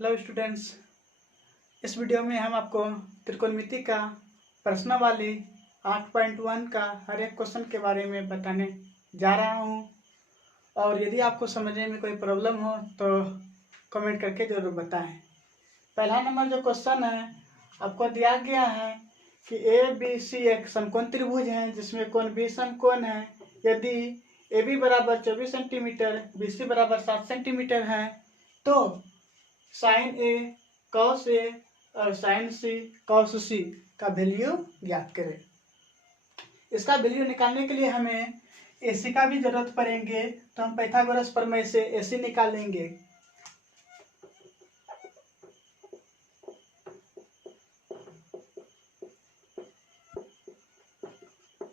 Hello students, इस video में हम आपको त्रिकोणमिति का प्रश्नावली 8.1 का हर एक क्वेश्चन के बारे में बताने जा रहा हूं। और यदि आपको समझने में कोई प्रॉब्लम हो तो कमेंट करके ज़रूर बताएं। पहला नंबर जो क्वेश्चन है आपको दिया गया है कि ए बी सी एक समकोण त्रिभुज है जिसमें कोण बी समकोण है। यदि ए बी बराबर 24 सेंटीमीटर, बी सी बराबर 7 सेंटीमीटर है तो साइन ए कॉस ए और साइन सी कॉस सी का वैल्यू ज्ञात करें। इसका वैल्यू निकालने के लिए हमें एसी का भी जरूरत पड़ेंगे, तो हम पाइथागोरस प्रमेय से एसी निकालेंगे।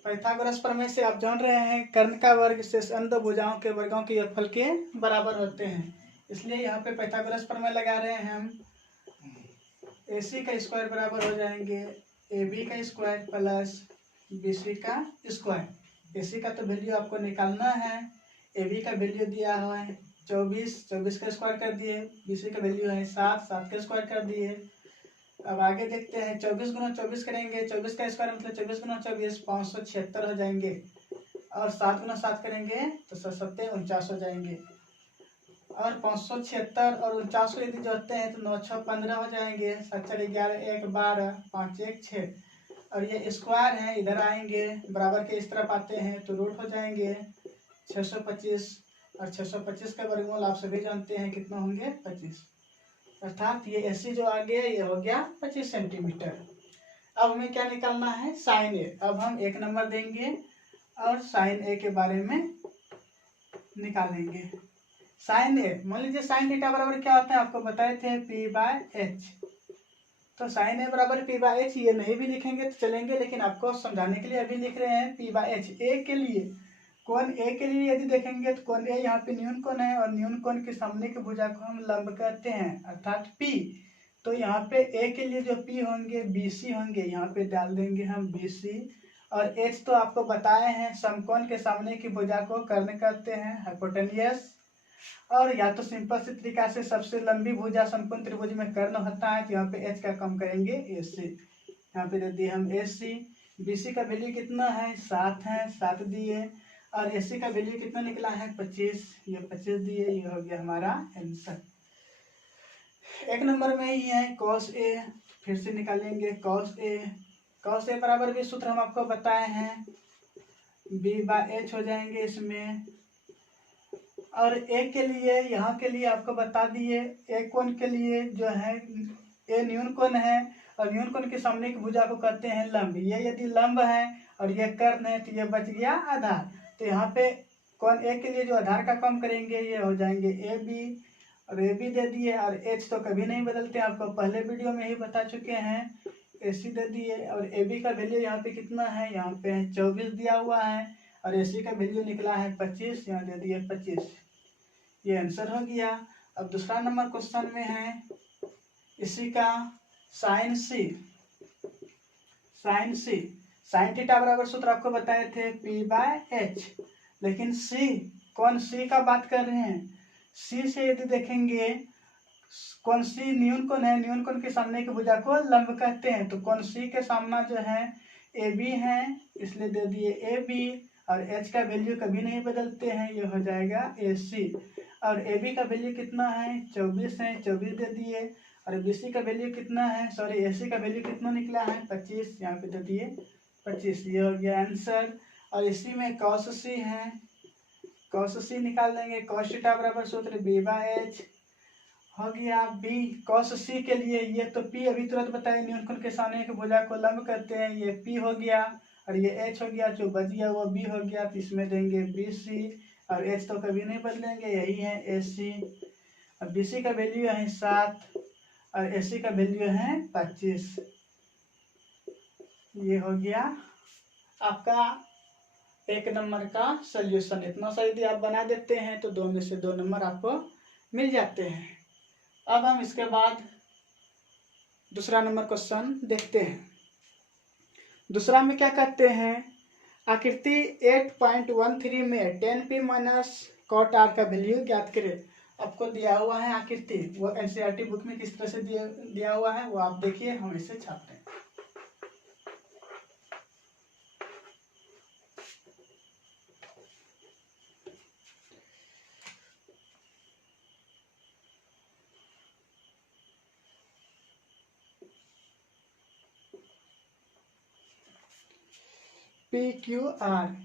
पाइथागोरस प्रमेय से आप जान रहे हैं कर्ण का वर्ग से अन्य दो भुजाओं के वर्गों के योगफल के बराबर होते हैं, इसलिए यहाँ पे पाइथागोरस प्रमेय लगा रहे हैं हम। AC का स्क्वायर बराबर हो जाएंगे AB का स्क्वायर प्लस BC का स्क्वायर। AC का तो वैल्यू आपको निकालना है। AB का वैल्यू दिया हुआ है 24 का स्क्वायर कर दिए। BC का वैल्यू है 7 का स्क्वायर कर दिए। अब आगे देखते हैं 24 गुना 24 करेंगे, 24 का स्क्वायर मतलब 24 गुना 24 576 हो जाएंगे। और 7 गुना 7 करेंगे तो 7 49 हो जाएंगे। और 576 और 49 को यदि जोड़ते हैं तो 9 6 15 हो जाएंगे। 7 4 11 1 12 5 1 6। और ये स्क्वायर है, इधर आएंगे बराबर के इस तरफ आते हैं तो रूट हो जाएंगे 625। और 625 का वर्गमूल आप सभी जानते हैं कितना होंगे 25। अर्थात ये एसी जो आ गया ये हो गया 25 सेंटीमीटर। अब हमें क्या निकालना है साइन ए। अब हम एक नंबर देंगे और साइन ए के बारे में निकालेंगे। साइन ए, मान लीजिए साइन थीटा बराबर क्या होता है आपको बताए थे P/H। तो साइन ए बराबर P/H, ये नहीं भी लिखेंगे तो चलेंगे, लेकिन आपको समझाने के लिए अभी लिख रहे हैं P/H। ए के लिए कोण ए के लिए यदि देखेंगे तो कोण ए यहाँ पे न्यून कोण है और न्यून कोण के सामने की भुजा को हम लंब कहते हैं अर्थात P। तो यहाँ पे ए के लिए जो P होंगे BC होंगे, यहाँ पे डाल देंगे हम BC। और H तो आपको बताए हैं समकोण के सामने की भुजा को कर्ण कहते हैं हाइपोटेनियस। और या तो सिंपल से तरीका से सबसे लंबी भुजा समकोण त्रिभुज में कर्ण होता है, तो यहाँ पे H का कम करेंगे AC। यहाँ पे दे दिए हम AC। BC का वैल्यू कितना है 7 है, 7 दिए। और AC का वैल्यू कितना निकला है 25, ये 25 दिए। ये हो गया हमारा आंसर। एक नंबर में ही है cos A, फिर से निकालेंगे cos A। cos A बराबर भी सूत्र हम आपको बताए हैं B/H हो जाएंगे इसमें। और ए के लिए यहाँ के लिए आपको बता दिए ए कोण के लिए जो है ए न्यून कोण है और न्यून कोण के सामने की भुजा को कहते हैं लंब। ये यदि लंब है और ये कर्ण है तो ये बच गया आधार। तो यहाँ पे कोण ए के लिए जो आधार का कम करेंगे ये हो जाएंगे AB। और AB दे दिए और H तो कभी नहीं बदलते, आपको पहले वीडियो में ही बता चुके हैं। AC दे दिए और AB का वैल्यू यहाँ पे कितना है, यहाँ पे 24 दिया हुआ है। और AC का वैल्यू निकला है 25, यहाँ दे दिए 25। ये आंसर हो गया। अब दूसरा नंबर क्वेश्चन में है इसी का साइन सी। साइन सी, साइन थीटा बराबर सूत्र आपको बताए थे P/H, लेकिन सी कौन सी का बात कर रहे हैं। सी से यदि देखेंगे कौन सी न्यून कोण है, न्यून कोण के सामने की भुजा को लंब कहते हैं। तो कौन सी के सामना जो है AB है, इसलिए दे दिए AB। और H का वैल्यू कभी नहीं बदलते हैं, ये हो जाएगा AC। और AB का वैल्यू कितना है 24 है, 24 दे दिए। और BC का वैल्यू कितना है, सॉरी AC का वैल्यू कितना निकला है 25, यहाँ पे दे दिए 25। ये हो गया आंसर। और इसी में cos C है, cos C निकाल देंगे। cos थीटा बराबर सूत्र B/H हो गया। B cos C के लिए ये तो P अभी तुरंत बताए न्यून कोण के सामने की भुजा को लंब करते हैं, ये P हो गया। और ये H हो गया, जो बच गया वो B हो गया, तो इसमें देंगे BC। और H तो कभी नहीं बदलेंगे, यही है AC। और BC का वैल्यू है 7 और AC का वैल्यू है 25। ये हो गया आपका एक नंबर का सॉल्यूशन। इतना सा यदि आप बना देते हैं तो 2 में से 2 नंबर आपको मिल जाते हैं। अब हम इसके बाद दूसरा नंबर क्वेश्चन देखते हैं। दूसरा में क्या कहते हैं, आकृति 8.13 में tan P - cot R का वैल्यू ज्ञात करें। आपको दिया हुआ है आकृति, वो एनसीईआरटी बुक में किस तरह से दिया हुआ है वो आप देखिए, हम इसे छापते हैं। पी क्यू आर,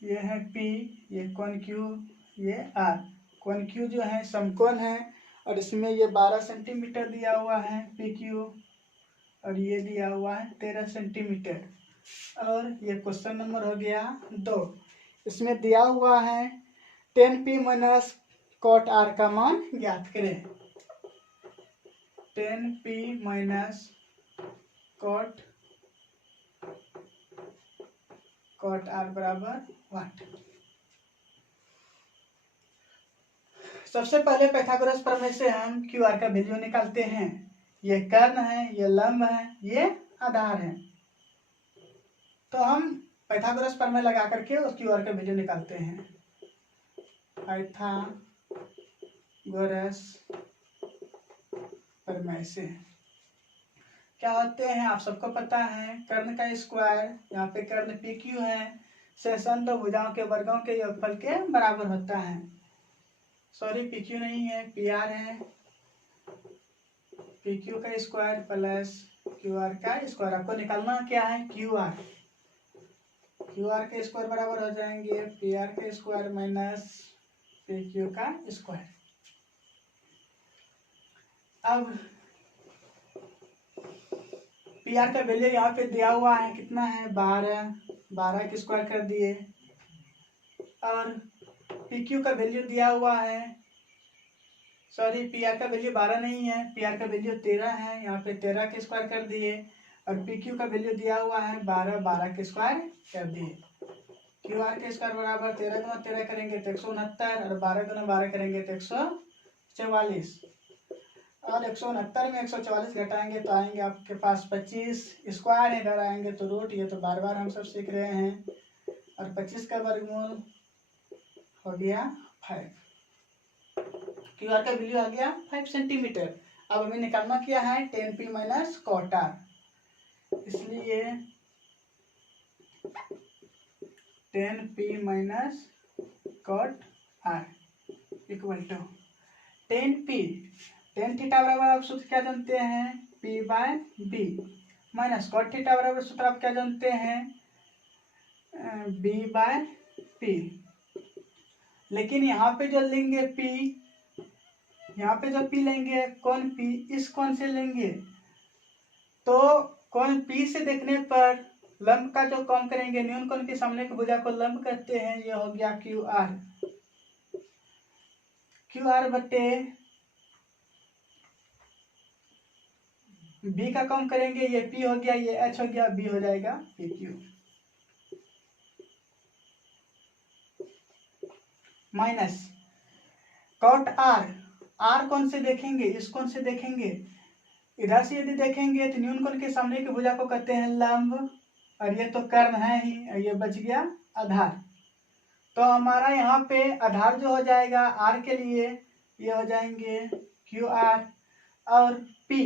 ये है पी, ये कौन क्यू, ये आर। कौन क्यू जो है समकोण है और इसमें ये 12 सेंटीमीटर दिया हुआ है पी क्यू, और ये दिया हुआ है 13 सेंटीमीटर। और ये क्वेश्चन नंबर हो गया 2। इसमें दिया हुआ है 10p माइनस कॉट आर का मान ज्ञात करें। 10p माइनस कॉट आर बराबर 1। सबसे पहले पाइथागोरस प्रमेय से हम क्यू आर का वैल्यू निकालते हैं। ये कर्ण है, ये लंब है, ये आधार है। तो हम पाइथागोरस प्रमेय लगा करके उस क्यू आर का वैल्यू निकालते हैं। पाइथागोरस प्रमेय से क्या होते हैं आप सबको पता है, कर्ण का स्क्वायर, यहाँ पे कर्ण पी क्यू है, शेषण दो भुजाओं के वर्गों के योगफल के बराबर होता है। सॉरी, पी क्यू नहीं है, पी आर है। पी क्यू का स्क्वायर प्लस क्यू आर का स्क्वायर। आपको निकालना क्या है, क्यू आर। क्यू आर के स्क्वायर बराबर हो जाएंगे पी आर के स्क्वायर माइनस पी क्यू का स्क्वायर। अब पी आर का वैल्यू यहाँ पे दिया हुआ है, कितना है 12, 12 के स्क्वायर कर दिए। और पी क्यू का वैल्यू दिया हुआ है, सॉरी पी आर का वैल्यू 12 नहीं है, पी आर का वैल्यू 13 है, यहाँ पे 13 के स्क्वायर कर दिए। और पी क्यू का वैल्यू दिया हुआ है 12, 12 के स्क्वायर कर दिए। क्यू आर के स्क्वायर बराबर 13 गुना 13 करेंगे तो 169, और 12 गुना 12 करेंगे तो 144। और 169 में 144 घटाएंगे तो आएंगे आपके पास 25। स्क्वायर इधर आएंगे तो रूट, ये तो बार बार हम सब सीख रहे हैं। और 25 का वर्गमूल हो गया 5। क्यू आर का वैल्यू आ गया 5 सेंटीमीटर। अब हमें निकालना क्या है, 10p माइनस कॉट आर। इसलिए 10p minus cot R equal to 10p, tan theta बराबर आप सूत्र क्या जानते हैं, p by B, minus cot theta बराबर सूत्र आप क्या जानते हैं, b बाय p। लेकिन यहाँ पे जो लेंगे p, यहाँ पे जो p लेंगे कौन p, इस कौन से लेंगे, तो कौन p से देखने पर लंब का जो कौन करेंगे, न्यून कोण के सामने की भुजा को लंब कहते हैं। ये हो गया क्यू आर। क्यू आर बटे बी का कम करेंगे, ये पी हो गया, ये एच हो गया, बी हो जाएगा P Q. Minus cot R, R कौन से देखेंगे, इस कौन से देखेंगे, इधर से यदि देखेंगे तो न्यून कोण के सामने की भुजा को कहते हैं लंब, और ये तो कर्ण है ही, और ये बच गया आधार। तो हमारा यहाँ पे आधार जो हो जाएगा आर के लिए, ये हो जाएंगे क्यू आर, और पी,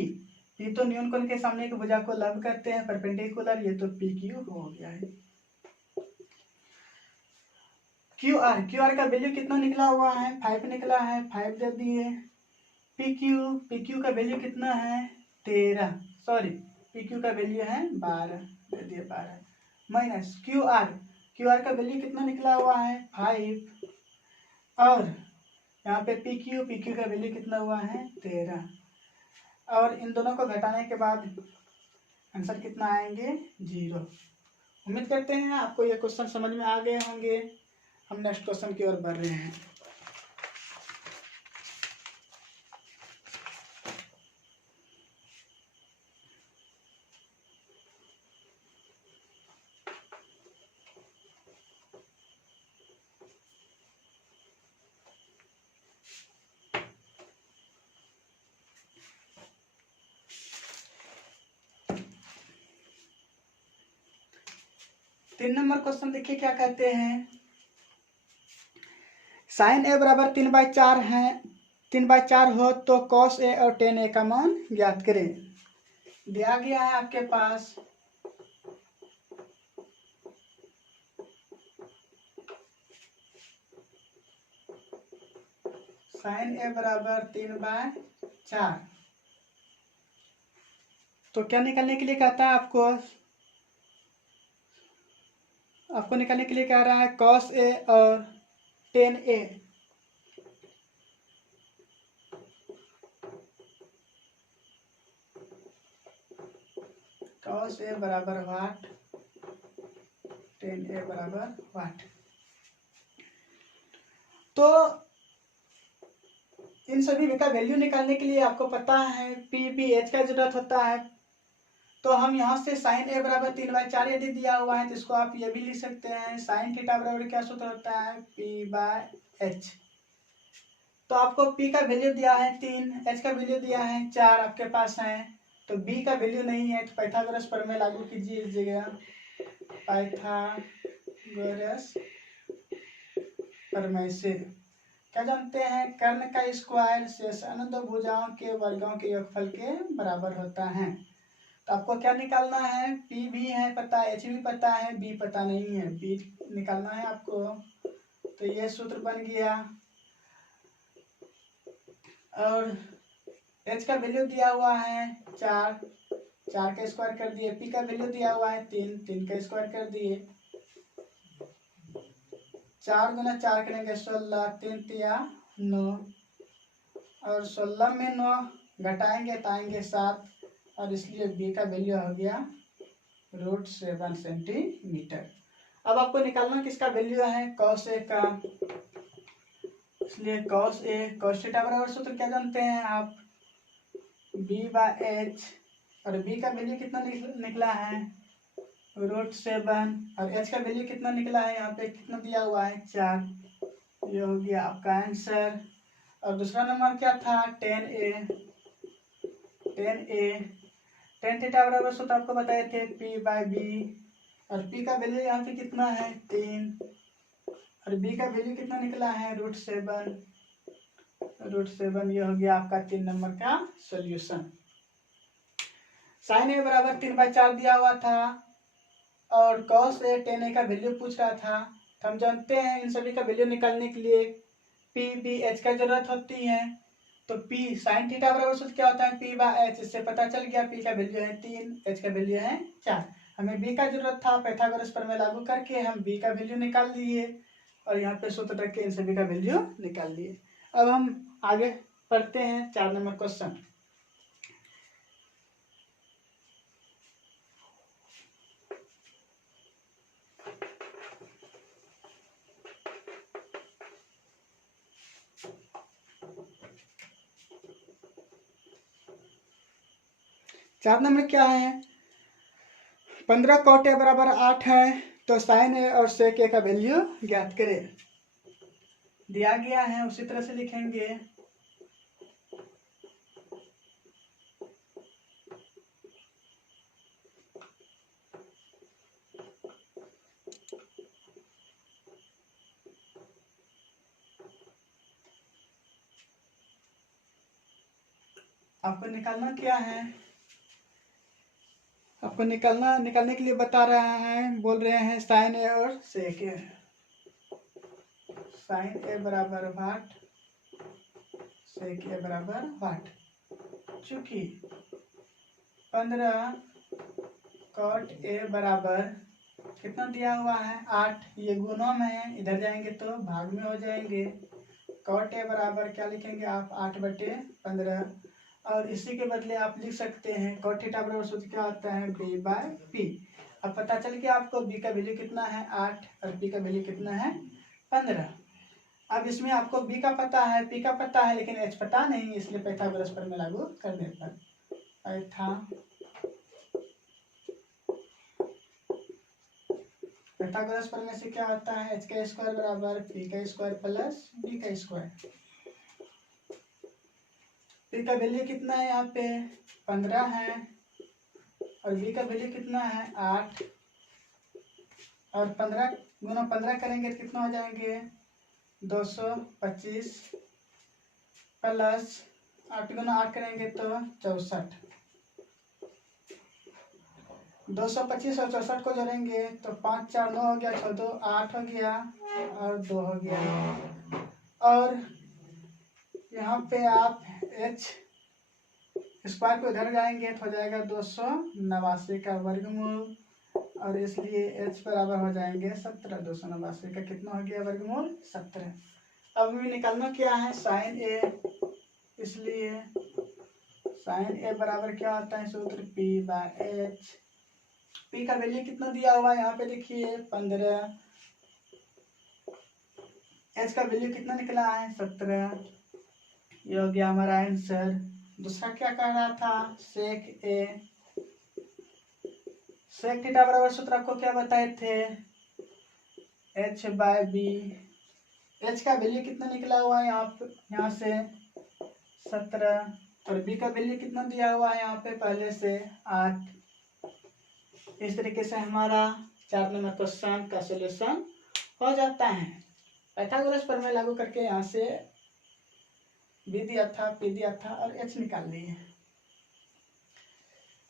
पी तो न्यून कोण के सामने की भुजा को लंब करते हैं परपेंडिकुलर, ये तो पी क्यू हो गया है। क्यू आर का वैल्यू कितना निकला हुआ है, 5 निकला है, 5 दे दिए। पी क्यू का वैल्यू कितना है 13, सॉरी पी क्यू का वैल्यू है 12, दे दिए 12, माइनस क्यू आर का वैल्यू कितना निकला हुआ है 5, और यहाँ पे पी क्यू का वैल्यू कितना हुआ है 13, और इन दोनों को घटाने के बाद आंसर कितना आएंगे 0। उम्मीद करते हैं आपको ये क्वेश्चन समझ में आ गए होंगे। हम नेक्स्ट क्वेश्चन की ओर बढ़ रहे हैं। तीन नंबर क्वेश्चन देखिए क्या कहते हैं, साइन ए बराबर 3/4 है, 3/4 हो तो cos a और tan a का मान ज्ञात करें। दिया गया है आपके पास sin a बराबर 3/4। तो क्या निकालने के लिए कहता है आपको निकालने के लिए कह रहा है cos a और tan a। cos a बराबर वाट, tan a बराबर वाट। तो इन सभी का वैल्यू निकालने के लिए आपको पता है पी बी एच का जरूरत होता है। तो हम यहाँ से साइन ए बराबर 3/4 यदि दिया हुआ है तो इसको आप ये भी लिख सकते हैं साइन थीटा बराबर क्या सूत्र होता है P/H। तो आपको P का वैल्यू दिया है 3, H का वैल्यू दिया है 4 आपके पास है। तो B का वैल्यू नहीं है तो पाइथागोरस प्रमेय लागू कीजिएगा। पाइथागोरस प्रमेय से क्या जानते हैं कर्ण का स्क्वायर शेष अनंत भुजाओं के वर्गों के योगफल के बराबर होता है। तो आपको क्या निकालना है P भी है पता, H भी पता है, B पता नहीं है, B निकालना है आपको। तो ये सूत्र बन गया और H का वैल्यू दिया हुआ है 4, 4 का स्क्वायर कर दिए। P का वैल्यू दिया हुआ है 3, 3 का स्क्वायर कर दिए। 4 गुना 4 करेंगे 16, 3 तिया 9 और 16 में 9 घटाएंगे तो आएंगे 7 और इसलिए B का वैल्यू हो गया √7 सेंटीमीटर। अब आपको निकालना किसका वैल्यू है cos a का, इसलिए cos थीटा बराबर सूत्र क्या जानते हैं आप B/H और B का वैल्यू कितना निकला है √7 और H का वैल्यू कितना निकला है यहाँ पे कितना दिया हुआ है 4। ये हो गया आपका आंसर। और दूसरा नंबर क्या था tan थीटा बराबर सूत्र आपको बताए थे P/B और P का वैल्यू यहाँ पे कितना है 3 और B का वैल्यू कितना निकला है √7। ये हो गया आपका 3 नंबर का सॉल्यूशन। साइन ए बराबर 3/4 दिया हुआ था और cos a tan a का वैल्यू पूछ रहा था। तो हम जानते हैं इन सभी का वैल्यू निकालने के लिए P/B/H का जरूरत होती है। तो P साइन थीटा बराबर सूत्र क्या होता है P/H। इससे पता चल गया P का वैल्यू है 3, H का वैल्यू है 4। हमें B का जरूरत था, पाइथागोरस प्रमेय लागू करके हम B का वैल्यू निकाल लिए और यहाँ पे सूत्र रख के इन सभी का वैल्यू निकाल लिए। अब हम आगे पढ़ते हैं 4 नंबर क्वेश्चन। चार नंबर क्या है 15 cot a बराबर 8 है तो साइन ए और सेक ए का वैल्यू ज्ञात करें। दिया गया है उसी तरह से लिखेंगे। आपको निकालना क्या है, आपको निकालने के लिए बता रहा है, बोल रहे हैं साइन ए और सेक ए। साइन ए बराबर वाट, सेक ए बराबर वाट। चूंकि 15 cot a बराबर कितना दिया हुआ है 8, ये गुणों में है, इधर जाएंगे तो भाग में हो जाएंगे। cot a बराबर क्या लिखेंगे आप 8/15 और इसी के बदले आप लिख सकते हैं cot थीटा बराबर सूत्र क्या होता है B/P। अब पता चल गया आपको B का वैल्यू कितना है 8 और P का वैल्यू कितना है 15। अब इसमें आपको B का पता है, P का पता है लेकिन H पता नहीं, इसलिए पाइथागोरस प्रमेय लागू करने पर पाइथागोरस प्रमेय से क्या होता है H का स्क्वायर बराबर P का स्क्वायर प्लस B का स्क्वायर। P का वैल्यू कितना है यहाँ पे 15 है और B का वैल्यू कितना है 8 और 15 गुना 15 करेंगे तो कितना हो जाएंगे 225 प्लस 8 गुना 8 करेंगे तो 64, 225 और 64 को जोड़ेंगे तो 5 4 9 हो गया, 6 2 8 हो गया और 2 हो गया। और यहाँ पे आप h स्क्वायर को इधर जाएंगे तो हो जाएगा 289 का वर्गमूल, और इसलिए h बराबर हो जाएंगे 17। 289 का कितना हो गया वर्गमूल 17। अब हमें निकालना क्या है साइन ए, इसलिए साइन ए बराबर क्या आता है सूत्र p/h। p का वैल्यू कितना दिया हुआ है यहाँ पे देखिए 15, h का वैल्यू कितना निकला है 17। ये हो गया हमारा आंसर। दूसरा क्या कह रहा था सेक ए, सेक थीटा बराबर सूत्र आपको क्या बताए थे h/b। h का वैल्यू कितना निकला हुआ है यहाँ से 17, और b का वैल्यू कितना दिया हुआ है यहाँ पे पहले से 8। इस तरीके से हमारा 4 नंबर क्वेश्चन का सॉल्यूशन हो जाता है। पाइथागोरस प्रमेय लागू करके यहाँ से b दिया था, p दिया था और h निकाल लिए,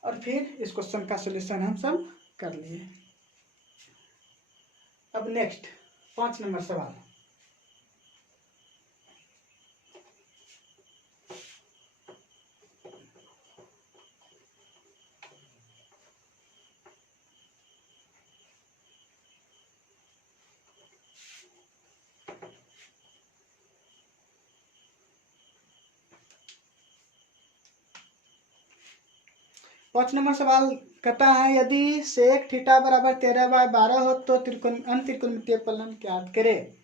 और फिर इस क्वेश्चन का सॉल्यूशन हम सब कर लिए। अब नेक्स्ट 5 नंबर सवाल। पाँच नंबर सवाल कहता है यदि सेक थीटा बराबर 13/12 हो तो त्रिकोणमितीय फलन ज्ञात करें।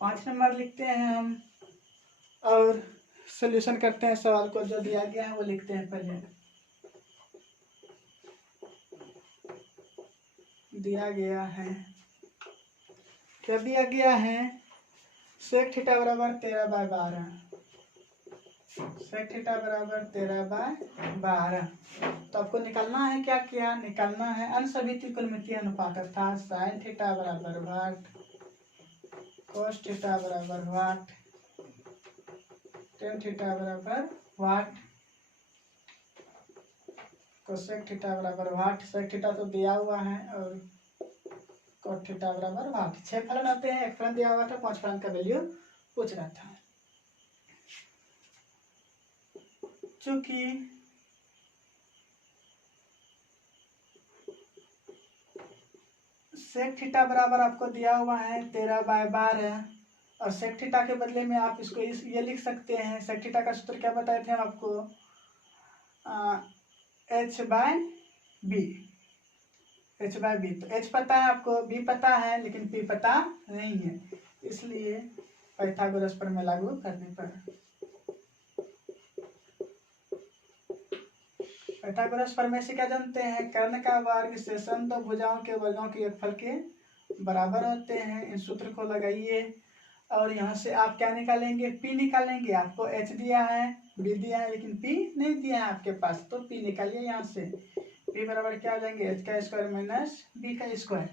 5 नंबर लिखते हैं हम और सॉल्यूशन करते हैं सवाल को। जो दिया गया है वो लिखते हैं। पहले दिया गया है, क्या दिया गया है सेक थीटा बराबर 13/12, सेक थीटा बराबर 13/12। तो आपको निकालना है क्या किया निकालना है अन्य सभी त्रिकोणमितीय अनुपात अर्थात साइन थीटा बराबर वाट, कोस थीटा बराबर वाट, टेन थीटा बराबर वाट, कोसेक थीटा बराबर वाट। सेक थीटा तो दिया हुआ है और कोट थीटा बराबर वाट। 6 फलन आते हैं, एक फलन दिया हुआ था, 5 फलन का वैल्यू पूछ रहा था। चूंकि सेक थीटा बराबर आपको दिया हुआ है 13/12, और सेक थीटा के बदले में आप इसको ये लिख सकते हैं। सेक थीटा का सूत्र क्या बताए थे हम आपको h/b, h/b। तो h पता है आपको, b पता है लेकिन p पता नहीं है, इसलिए पाइथागोरस प्रमेय लागू करने पर पाइथागोरस प्रमेय से क्या जानते हैं कर्ण का वर्ग शेषन दो भुजाओं के वर्गों के योगफल के बराबर होते हैं। इन सूत्र को लगाइए और यहाँ से आप क्या निकालेंगे p निकालेंगे। आपको h दिया है, b दिया है लेकिन p नहीं दिया है आपके पास, तो p निकालिए। यहाँ से p बराबर क्या हो जाएंगे h का स्क्वायर माइनस b का स्क्वायर।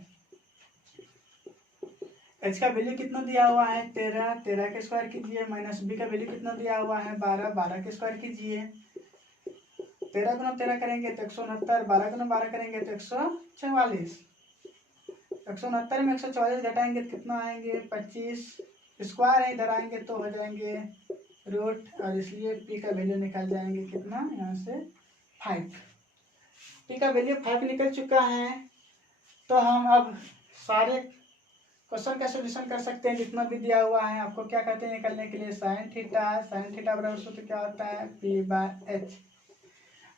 h का वैल्यू कितना दिया हुआ है 13, 13 के स्क्वायर कीजिए, माइनस b का वैल्यू कितना दिया हुआ है 12, 12 के स्क्वायर कीजिए। 13 गुना 13 करेंगे तो 169, 12 गुना 12 करेंगे तो 144। 169 में 144 घटाएंगे तो कितना आएंगे 25, स्क्वायर है इधर आएंगे तो हो जाएंगे रूट, और इसलिए p का वैल्यू निकल जाएंगे कितना यहाँ से 5। p का वैल्यू 5 निकल चुका है। तो हम अब सारे क्वेश्चन का सॉल्यूशन कर सकते हैं जितना भी दिया हुआ है। आपको क्या कहते हैं निकलने के लिए साइन थीटा बराबर सूत्र क्या होता है p/h,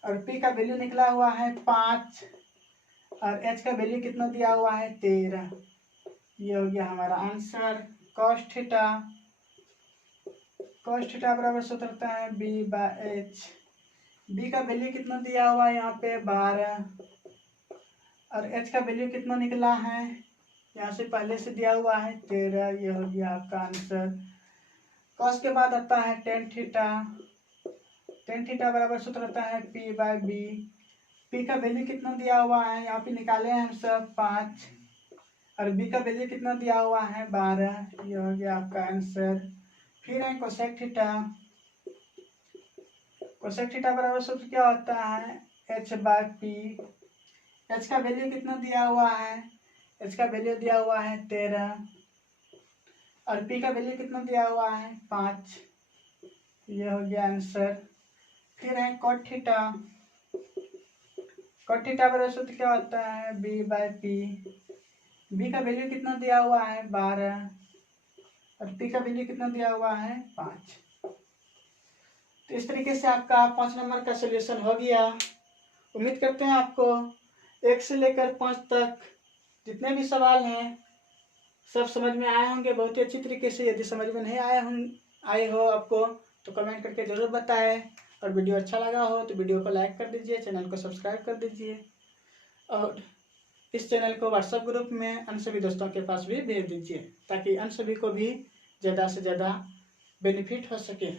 और p का वैल्यू निकला हुआ है 5 और h का वैल्यू कितना दिया हुआ है 13। ये हो गया हमारा आंसर। cos थीटा बराबर सूत्र होता है b/h। b का वैल्यू कितना दिया हुआ है यहाँ पे 12, और h का वैल्यू कितना निकला है यहाँ से पहले से दिया हुआ है 13। ये हो गया आपका आंसर। cos के बाद आता है टेन थीटा बराबर सूत्र होता है p/b। p का वैल्यू कितना दिया हुआ है यहाँ पे निकाले हैं हम सब 5, और b का वैल्यू कितना दिया हुआ है 12। ये हो गया आपका आंसर। फिर है कोसेक थीटा। कोसेक थीटा बराबर सूत्र क्या होता है, h/p। h का वैल्यू कितना दिया हुआ है, h का वैल्यू दिया हुआ है 13 और p का वैल्यू कितना दिया हुआ है 5। ये हो गया आंसर। फिर है cot थीटा। cot थीटा बराबर सूत्र क्या होता है, b/p। b का वैल्यू कितना दिया हुआ है 12 और p का वैल्यू कितना दिया हुआ है 5। तो इस तरीके से आपका 5 नंबर का सलूशन हो गया। उम्मीद करते हैं आपको 1 से लेकर 5 तक जितने भी सवाल हैं सब समझ में आए होंगे बहुत ही अच्छी तरीके से। यदि समझ में नहीं आए हो आपको तो कमेंट करके ज़रूर बताएं। और वीडियो अच्छा लगा हो तो वीडियो को लाइक कर दीजिए, चैनल को सब्सक्राइब कर दीजिए और इस चैनल को व्हाट्सएप ग्रुप में अन्य सभी दोस्तों के पास भी भेज दीजिए ताकि अन्य सभी को भी ज़्यादा से ज़्यादा बेनिफिट हो सके।